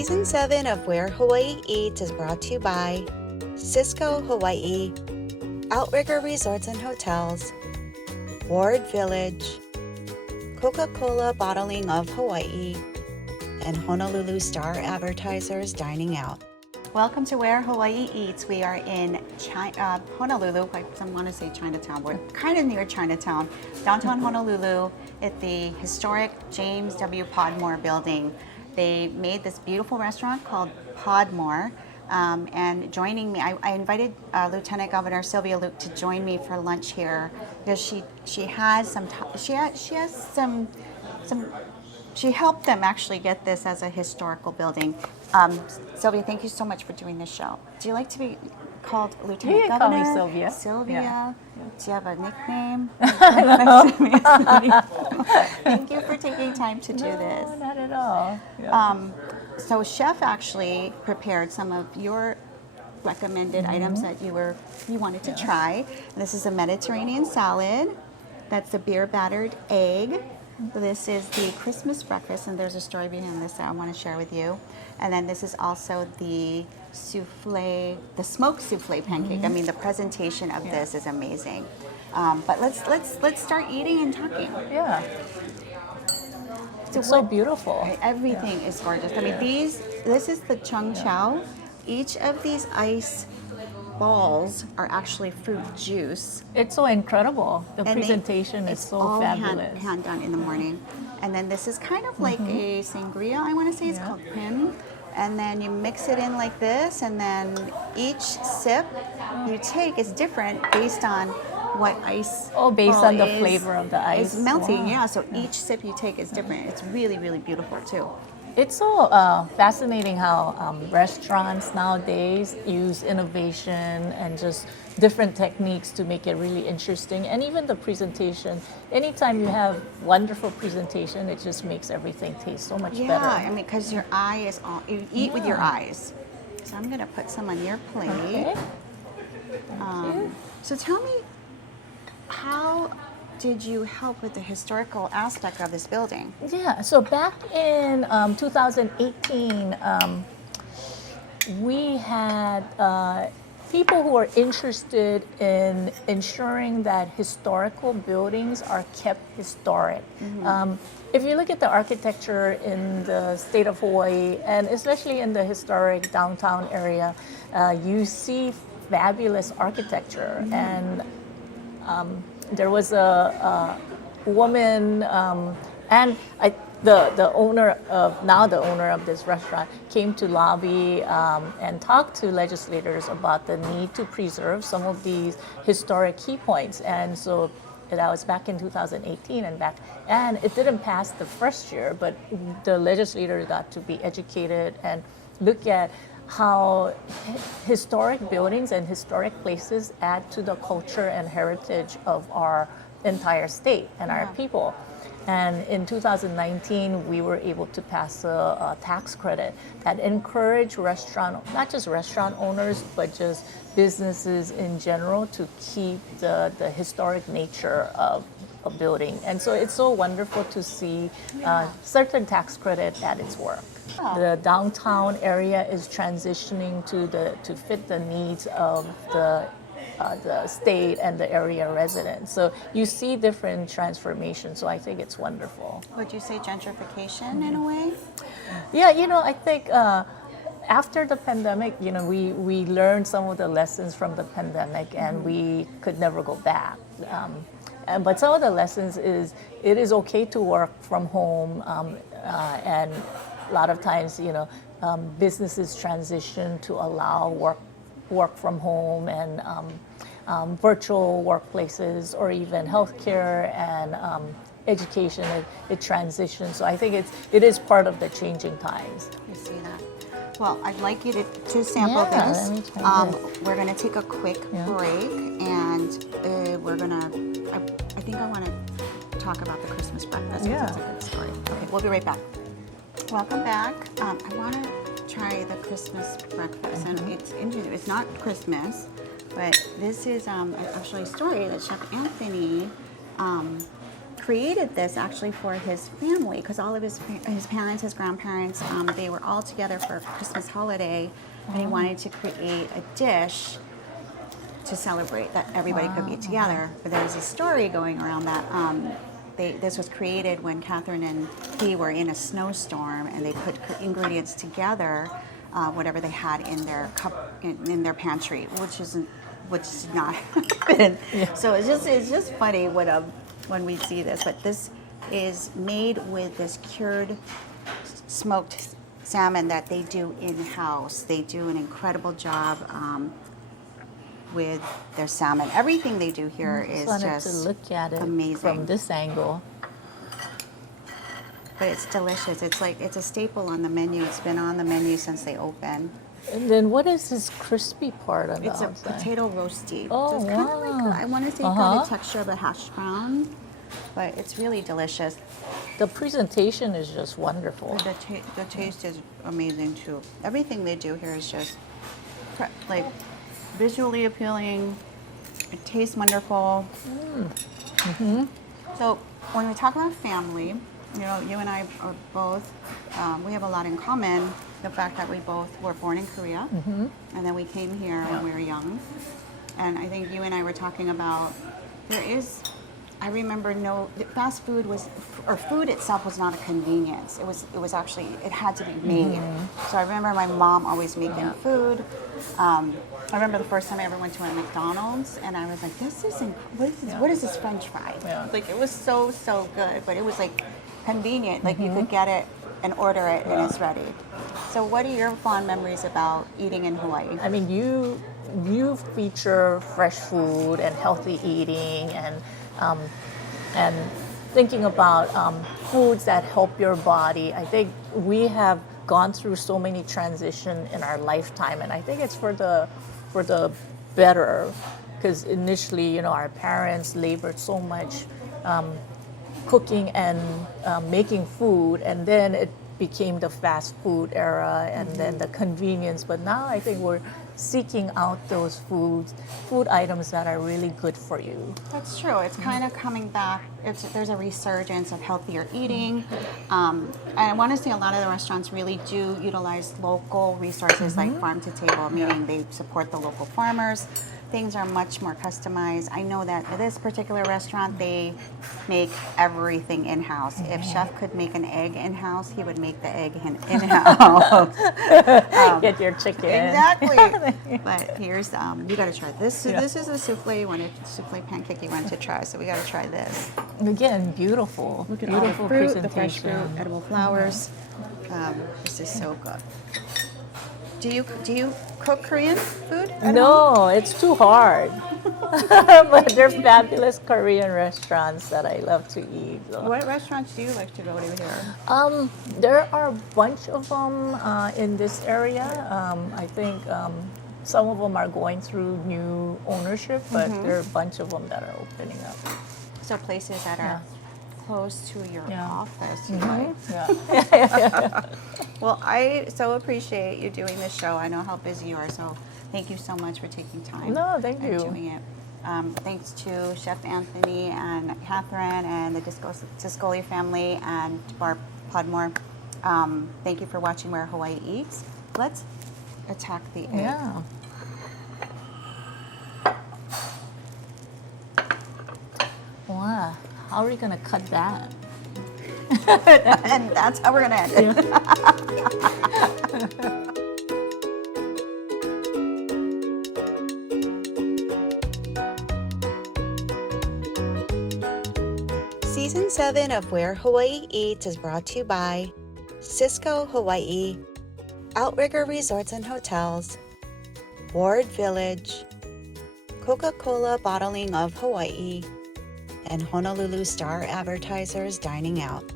Season 7 of Where Hawaii Eats is brought to you by Cisco Hawaii, Outrigger Resorts and Hotels, Ward Village, Coca-Cola Bottling of Hawaii, and Honolulu Star Advertisers Dining Out. Welcome to Where Hawaii Eats. We are in Honolulu. I want to say Chinatown. We're kind of near Chinatown, downtown Honolulu, at the historic James W. Podmore building. They made this beautiful restaurant called Podmore. And joining me, I invited Lieutenant Governor Sylvia Luke to join me for lunch here because she has she helped them actually get this as a historical building. Sylvia, thank you so much for doing this show. Do you like to be called Lieutenant Governor? You can call me Sylvia. Sylvia. Yeah. Do you have a nickname? No. Thank you for taking time to do this. No, not at all. Yeah. So Chef actually prepared some of your recommended items that you wanted to try. And this is a Mediterranean salad. That's the beer battered egg. This is the Christmas breakfast, and there's a story behind this that I want to share with you. And then this is also the souffle, the smoked souffle pancake. I mean, the presentation of this is amazing. But let's start eating and talking. Yeah. It's so beautiful. Everything is gorgeous. I mean, this is the chung chow. Each of these ice balls are actually fruit juice. It's so incredible. The presentation is so all fabulous. hand done in the morning. And then this is kind of like a sangria, I want to say. It's called prim. And then you mix it in like this, and then each sip you take is different based on what ice. Oh, based on the flavor of the ice. It's melting, Wow. yeah. So each sip you take is different. It's really, really beautiful too. It's so fascinating how restaurants nowadays use innovation and just different techniques to make it really interesting. And even the presentation, anytime you have wonderful presentation, it just makes everything taste so much better. Yeah, I mean, because your eye is all, you eat with your eyes. So I'm going to put some on your plate. Okay. Thank you. So tell me, how did you help with the historical aspect of this building? Yeah, so back in 2018, we had people who are interested in ensuring that historical buildings are kept historic. If you look at the architecture in the state of Hawaii, and especially in the historic downtown area, you see fabulous architecture. And there was a woman, and the owner of this restaurant came to lobby and talked to legislators about the need to preserve some of these historic key points. And so that was back in 2018, and it didn't pass the first year, but the legislators got to be educated and look at how historic buildings and historic places add to the culture and heritage of our entire state and our people. And in 2019, we were able to pass a tax credit that encouraged not just restaurant owners, but just businesses in general to keep the historic nature of a building. And so it's so wonderful to see certain tax credit at its work. The downtown area is transitioning to fit the needs of the state and the area residents. So you see different transformations. So I think it's wonderful. Would you say gentrification in a way? Yeah, I think after the pandemic, we learned some of the lessons from the pandemic, and we could never go back. But some of the lessons is it is okay to work from home, and a lot of times, businesses transition to allow work from home and virtual workplaces, or even healthcare and education. It transitions. So I think it is part of the changing times. I see that. Well, I'd like you to sample this. Let me try this. We're going to take a quick break, and we're going to, I think I want to talk about the Christmas breakfast. Yeah. It's a good story. Okay, we'll be right back. Welcome back. I want to try the Christmas breakfast, and it's interesting. It's not Christmas, but this is actually a story that Chef Anthony created this actually for his family because all of his parents, his grandparents, they were all together for a Christmas holiday, and he wanted to create a dish to celebrate that everybody could be together. But there was a story going around that this was created when Catherine and he were in a snowstorm, and they put ingredients together, whatever they had in their in their pantry, which did not happen. Yeah. So it's just funny when we see this. But this is made with this cured smoked salmon that they do in-house. They do an incredible job with their salmon. Everything they do here is just to look at it amazing from this angle. But it's delicious. It's a staple on the menu. It's been on the menu since they opened. And then what is this crispy part on the outside? It's a potato roasty. Oh, so it's kind of like, I want to say, got the texture of a hash brown, but it's really delicious. The presentation is just wonderful. The taste is amazing too. Everything they do here is just like visually appealing. It tastes wonderful. So when we talk about family, you know, you and I are both, we have a lot in common. The fact that we both were born in Korea, and then we came here when we were young. And I think you and I were talking about, I remember fast food food itself was not a convenience. It was actually, it had to be made. So I remember my mom always making food. I remember the first time I ever went to a McDonald's, and I was like, what is this French fry? Yeah. Like, it was so good, but it was like convenient. Like, you could get it and order it, and it's ready. So what are your fond memories about eating in Hawaii? I mean, you feature fresh food and healthy eating and thinking about foods that help your body. I think we have gone through so many transitions in our lifetime, and I think it's for the better, because initially, you know, our parents labored so much cooking and making food, and then it became the fast food era, and then the convenience. But now I think we're seeking out those food items that are really good for you. That's true. It's kind of coming back. There's a resurgence of healthier eating. And I want to say a lot of the restaurants really do utilize local resources like farm to table, meaning they support the local farmers. Things are much more customized. I know that at this particular restaurant, they make everything in-house. If Chef could make an egg in-house, he would make the egg in-house. Get your chicken. Exactly. But here's, you got to try this. This is a souffle pancake you want to try, so we got to try this. Again, beautiful. Look at beautiful all the fruit, presentation. the fresh fruit, edible flowers. This is so good. Do you cook Korean food? No, it's too hard. But they're fabulous Korean restaurants that I love to eat. So. What restaurants do you like to go to here? There are a bunch of them in this area. I think some of them are going through new ownership, but there are a bunch of them that are opening up. So places that are close to your office. Well, I so appreciate you doing this show. I know how busy you are, so thank you so much for taking time. No, thank you. Doing it. Thanks to Chef Anthony and Catherine and the Discoli family and Bar Podmore. Thank you for watching Where Hawaii Eats. Let's attack the egg. Yeah. Wow. How are we going to cut that? And that's how we're going to end it. Season 7 of Where Hawaii Eats is brought to you by Cisco Hawaii, Outrigger Resorts and Hotels, Ward Village, Coca-Cola Bottling of Hawaii, and Honolulu Star Advertisers Dining Out.